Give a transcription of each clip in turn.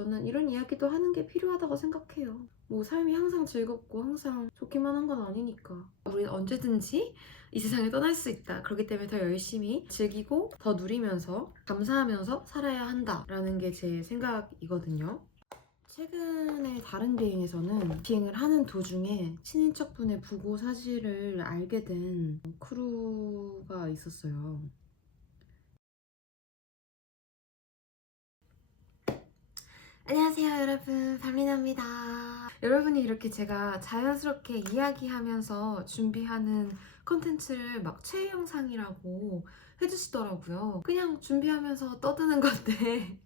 저는 이런 이야기도 하는 게 필요하다고 생각해요. 뭐 삶이 항상 즐겁고 항상 좋기만 한 건 아니니까. 우린 언제든지 이 세상을 떠날 수 있다. 그렇기 때문에 더 열심히 즐기고 더 누리면서 감사하면서 살아야 한다라는 게 제 생각이거든요. 최근에 다른 비행에서는 비행을 하는 도중에 친인척분의 부고 사실을 알게 된 크루가 있었어요. 안녕하세요 여러분, 발리나입니다. 여러분이 이렇게 제가 자연스럽게 이야기하면서 준비하는 컨텐츠를 막 최애 영상이라고 해주시더라고요. 그냥 준비하면서 떠드는 건데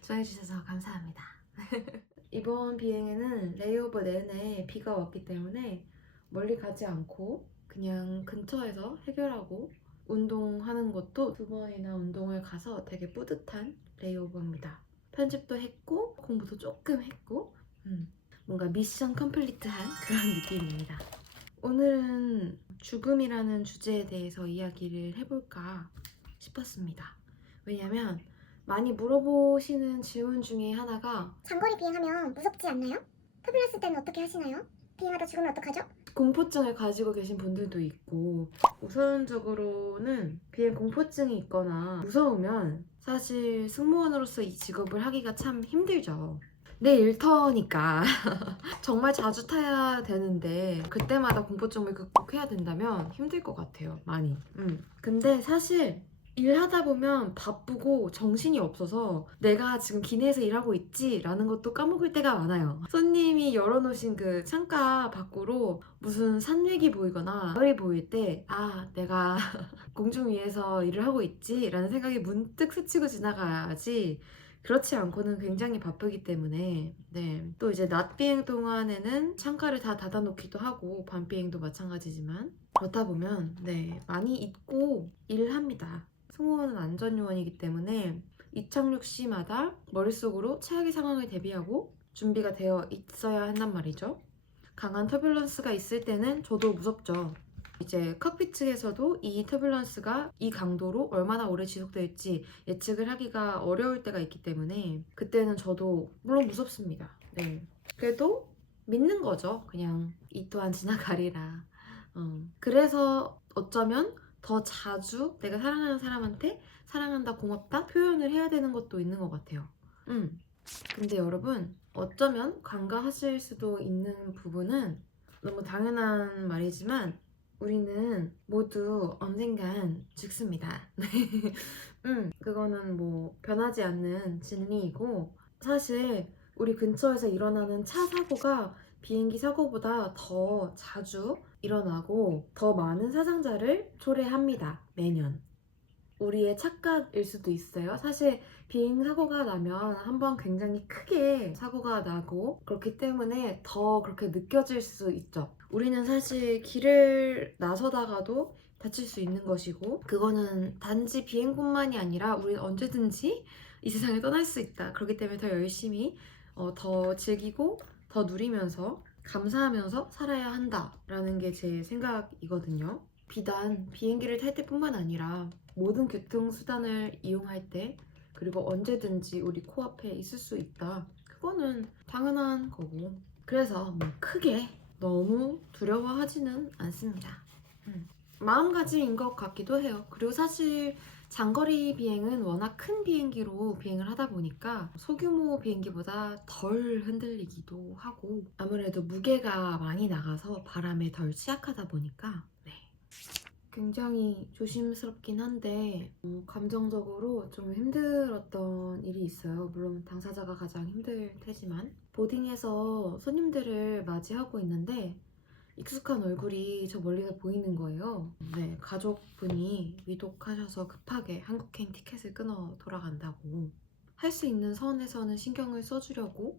좋아해주셔서 감사합니다. 이번 비행에는 레이오버 내내 비가 왔기 때문에 멀리 가지 않고 그냥 근처에서 해결하고 운동하는 것도 2번이나 운동을 가서 되게 뿌듯한 레이오버입니다. 편집도 했고 공부도 조금 했고 뭔가 미션 컴플리트한 그런 느낌입니다. 오늘은 죽음이라는 주제에 대해서 이야기를 해볼까 싶었습니다. 왜냐면 많이 물어보시는 질문 중에 하나가 장거리 비행하면 무섭지 않나요? 터뷸런스 때는 어떻게 하시나요? 비행하다 죽으면 어떡하죠? 공포증을 가지고 계신 분들도 있고, 우선적으로는 비행 공포증이 있거나 무서우면 사실 승무원으로서 이 직업을 하기가 참 힘들죠. 내 일터니까 정말 자주 타야 되는데 그때마다 공포증을 극복해야 된다면 힘들 것 같아요, 많이. 근데 사실 일하다 보면 바쁘고 정신이 없어서 내가 지금 기내에서 일하고 있지? 라는 것도 까먹을 때가 많아요. 손님이 열어놓으신 그 창가 밖으로 무슨 산맥이 보이거나 마을이 보일 때, 아, 내가 공중 위에서 일을 하고 있지? 라는 생각이 문득 스치고 지나가야지, 그렇지 않고는 굉장히 바쁘기 때문에. 네. 또 이제 낮 비행 동안에는 창가를 다 닫아놓기도 하고 밤 비행도 마찬가지지만, 그렇다 보면 네, 많이 잊고 일합니다. 승무원은 안전요원이기 때문에 이착륙 시마다 머릿속으로 최악의 상황을 대비하고 준비가 되어 있어야 한단 말이죠. 강한 터뷸런스가 있을 때는 저도 무섭죠. 이제 칵핏 측에서도 이 터뷸런스가 이 강도로 얼마나 오래 지속될지 예측을 하기가 어려울 때가 있기 때문에 그때는 저도 물론 무섭습니다. 네. 그래도 믿는 거죠. 그냥 이 또한 지나가리라. 그래서 어쩌면 더 자주 내가 사랑하는 사람한테 사랑한다, 고맙다 표현을 해야 되는 것도 있는 것 같아요. 근데 여러분, 어쩌면 간과하실 수도 있는 부분은, 너무 당연한 말이지만 우리는 모두 언젠간 죽습니다. 그거는 뭐 변하지 않는 진리이고, 사실 우리 근처에서 일어나는 차 사고가 비행기 사고보다 더 자주 일어나고 더 많은 사상자를 초래합니다, 매년. 우리의 착각일 수도 있어요. 사실 비행 사고가 나면 한번 굉장히 크게 사고가 나고 그렇기 때문에 더 그렇게 느껴질 수 있죠. 우리는 사실 길을 나서다가도 다칠 수 있는 것이고, 그거는 단지 비행뿐만이 아니라 우리는 언제든지 이 세상을 떠날 수 있다. 그렇기 때문에 더 열심히 더 즐기고 더 누리면서 감사하면서 살아야 한다라는 게 제 생각이거든요. 비단 비행기를 탈 때뿐만 아니라 모든 교통수단을 이용할 때, 그리고 언제든지 우리 코앞에 있을 수 있다. 그거는 당연한 거고. 그래서 뭐 크게 너무 두려워하지는 않습니다. 마음가짐인 것 같기도 해요. 그리고 사실 장거리 비행은 워낙 큰 비행기로 비행을 하다 보니까 소규모 비행기보다 덜 흔들리기도 하고, 아무래도 무게가 많이 나가서 바람에 덜 취약하다 보니까 네, 굉장히 조심스럽긴 한데 감정적으로 좀 힘들었던 일이 있어요. 물론 당사자가 가장 힘들 테지만, 보딩에서 손님들을 맞이하고 있는데 익숙한 얼굴이 저 멀리서 보이는 거예요. 네, 가족분이 위독하셔서 급하게 한국행 티켓을 끊어 돌아간다고. 할 수 있는 선에서는 신경을 써주려고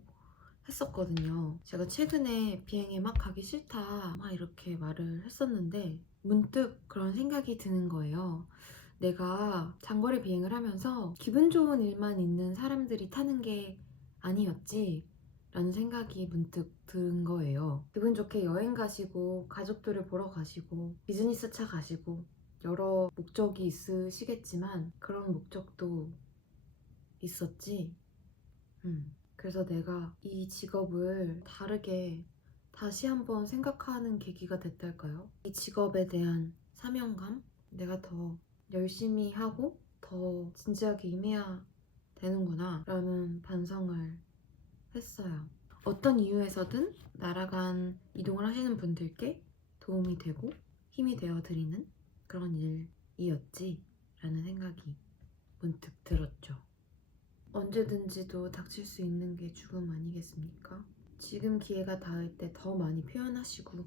했었거든요. 제가 최근에 비행에 막 가기 싫다 막 이렇게 말을 했었는데 문득 그런 생각이 드는 거예요. 내가 장거리 비행을 하면서 기분 좋은 일만 있는 사람들이 타는 게 아니었지 라는 생각이 문득 든 거예요. 기분 좋게 여행 가시고 가족들을 보러 가시고 비즈니스 차 가시고 여러 목적이 있으시겠지만 그런 목적도 있었지. 그래서 내가 이 직업을 다르게 다시 한번 생각하는 계기가 됐달까요? 이 직업에 대한 사명감? 내가 더 열심히 하고 더 진지하게 임해야 되는구나 라는 반성을 했어요. 어떤 이유에서든 날아간 이동을 하시는 분들께 도움이 되고 힘이 되어드리는 그런 일이었지 라는 생각이 문득 들었죠. 언제든지도 닥칠 수 있는 게 죽음 아니겠습니까? 지금 기회가 닿을 때 더 많이 표현하시고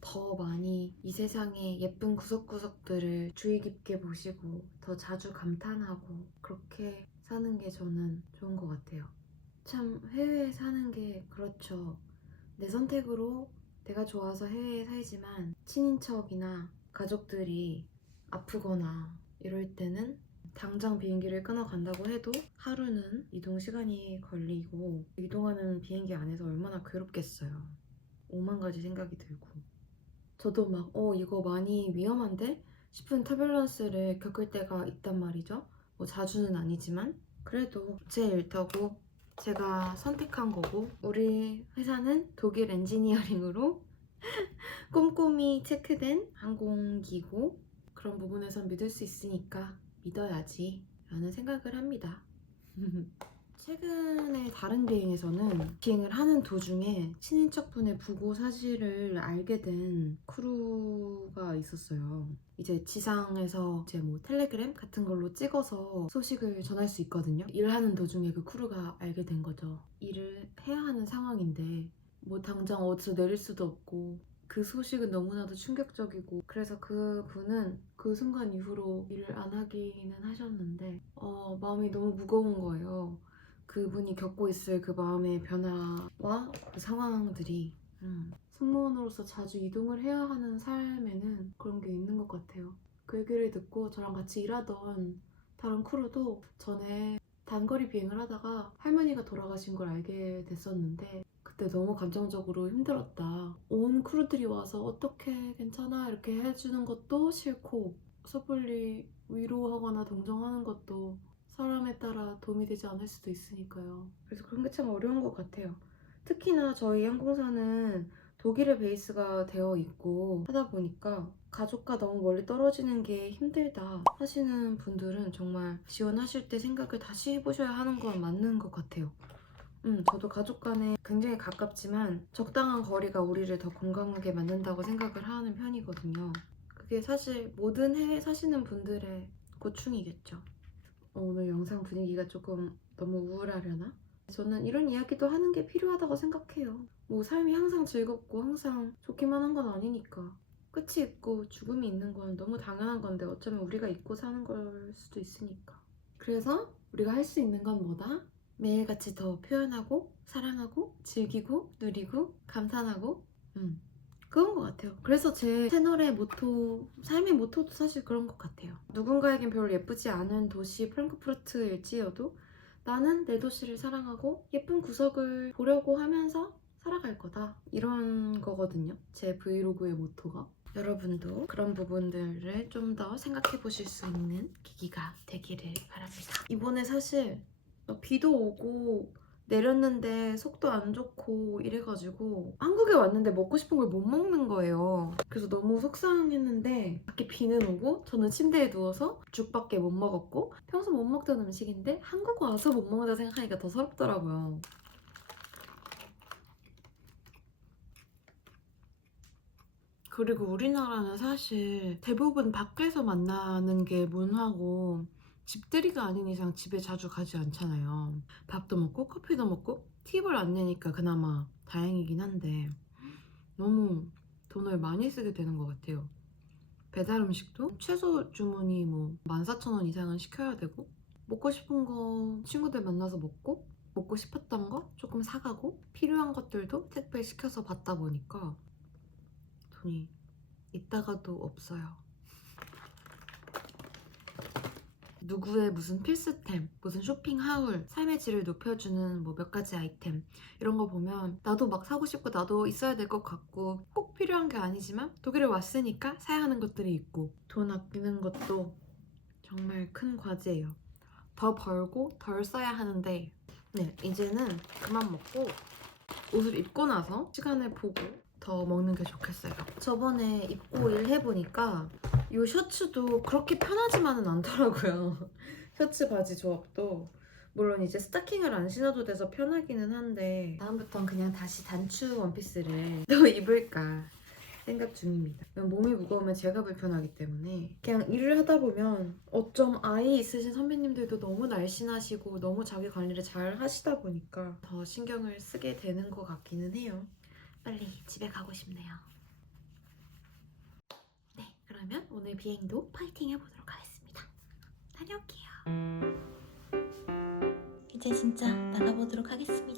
더 많이 이 세상의 예쁜 구석구석들을 주의 깊게 보시고 더 자주 감탄하고 그렇게 사는 게 저는 좋은 것 같아요. 참 해외에 사는 게 그렇죠. 내 선택으로 내가 좋아서 해외에 살지만 친인척이나 가족들이 아프거나 이럴 때는 당장 비행기를 끊어간다고 해도 하루는 이동 시간이 걸리고 이동하는 비행기 안에서 얼마나 괴롭겠어요. 오만 가지 생각이 들고 저도 막 이거 많이 위험한데 싶은 터뷸런스를 겪을 때가 있단 말이죠. 뭐 자주는 아니지만 그래도 제 일터고 제가 선택한 거고 우리 회사는 독일 엔지니어링으로 꼼꼼히 체크된 항공기고 그런 부분에선 믿을 수 있으니까 믿어야지 라는 생각을 합니다. 최근에 다른 비행에서는 비행을 하는 도중에 친인척분의 부고 사실을 알게 된 크루가 있었어요. 이제 지상에서 이제 뭐 텔레그램 같은 걸로 찍어서 소식을 전할 수 있거든요. 일하는 도중에 그 크루가 알게 된 거죠. 일을 해야 하는 상황인데 뭐 당장 어디서 내릴 수도 없고 그 소식은 너무나도 충격적이고 그래서 그 분은 그 순간 이후로 일을 안 하기는 하셨는데 마음이 너무 무거운 거예요. 그분이 겪고 있을 그 마음의 변화와 그 상황들이 승무원으로서 자주 이동을 해야 하는 삶에는 그런 게 있는 것 같아요. 그 얘기를 듣고 저랑 같이 일하던 다른 크루도 전에 단거리 비행을 하다가 할머니가 돌아가신 걸 알게 됐었는데 그때 너무 감정적으로 힘들었다. 온 크루들이 와서 어떻게 괜찮아 이렇게 해주는 것도 싫고 섣불리 위로하거나 동정하는 것도 사람에 따라 도움이 되지 않을 수도 있으니까요. 그래서 그런 게 참 어려운 것 같아요. 특히나 저희 항공사는 독일에 베이스가 되어 있고 하다 보니까 가족과 너무 멀리 떨어지는 게 힘들다 하시는 분들은 정말 지원하실 때 생각을 다시 해보셔야 하는 건 맞는 것 같아요. 저도 가족 간에 굉장히 가깝지만 적당한 거리가 우리를 더 건강하게 만든다고 생각을 하는 편이거든요. 그게 사실 모든 해외 사시는 분들의 고충이겠죠. 오늘 영상 분위기가 조금 너무 우울하려나? 저는 이런 이야기도 하는 게 필요하다고 생각해요. 뭐 삶이 항상 즐겁고 항상 좋기만 한 건 아니니까. 끝이 있고 죽음이 있는 건 너무 당연한 건데 어쩌면 우리가 잊고 사는 걸 수도 있으니까. 그래서 우리가 할 수 있는 건 뭐다? 매일같이 더 표현하고 사랑하고 즐기고 누리고 감탄하고 그런 것 같아요. 그래서 제 채널의 모토, 삶의 모토도 사실 그런 것 같아요. 누군가에겐 별로 예쁘지 않은 도시 프랑크푸르트일지어도 나는 내 도시를 사랑하고 예쁜 구석을 보려고 하면서 살아갈 거다. 이런 거거든요. 제 브이로그의 모토가. 여러분도 그런 부분들을 좀 더 생각해 보실 수 있는 계기가 되기를 바랍니다. 이번에 사실 비도 오고 내렸는데 속도 안 좋고 이래가지고 한국에 왔는데 먹고 싶은 걸 못 먹는 거예요. 그래서 너무 속상했는데 밖에 비는 오고 저는 침대에 누워서 죽밖에 못 먹었고 평소 못 먹던 음식인데 한국 와서 못 먹는다 생각하니까 더 서럽더라고요. 그리고 우리나라는 사실 대부분 밖에서 만나는 게 문화고 집들이가 아닌 이상 집에 자주 가지 않잖아요. 밥도 먹고 커피도 먹고 팁을 안 내니까 그나마 다행이긴 한데 너무 돈을 많이 쓰게 되는 것 같아요. 배달 음식도 최소 주문이 뭐 14,000원 이상은 시켜야 되고 먹고 싶은 거 친구들 만나서 먹고 싶었던 거 조금 사가고 필요한 것들도 택배 시켜서 받다 보니까 돈이 있다가도 없어요. 누구의 무슨 필수템, 무슨 쇼핑 하울, 삶의 질을 높여주는 뭐 몇 가지 아이템 이런 거 보면 나도 막 사고 싶고 나도 있어야 될 것 같고 꼭 필요한 게 아니지만 독일에 왔으니까 사야 하는 것들이 있고 돈 아끼는 것도 정말 큰 과제예요. 더 벌고 덜 써야 하는데 네, 이제는 그만 먹고 옷을 입고 나서 시간을 보고 더 먹는 게 좋겠어요. 저번에 입고 일해보니까 이 셔츠도 그렇게 편하지만은 않더라고요. 셔츠 바지 조합도. 물론 이제 스타킹을 안 신어도 돼서 편하기는 한데 다음부턴 그냥 다시 단추 원피스를 또 입을까 생각 중입니다. 몸이 무거우면 제가 불편하기 때문에 그냥 일을 하다 보면 어쩜 아이 있으신 선배님들도 너무 날씬하시고 너무 자기 관리를 잘 하시다 보니까 더 신경을 쓰게 되는 것 같기는 해요. 빨리 집에 가고 싶네요. 네, 그러면 오늘 비행도 파이팅 해보도록 하겠습니다. 다녀올게요. 이제 진짜 나가보도록 하겠습니다.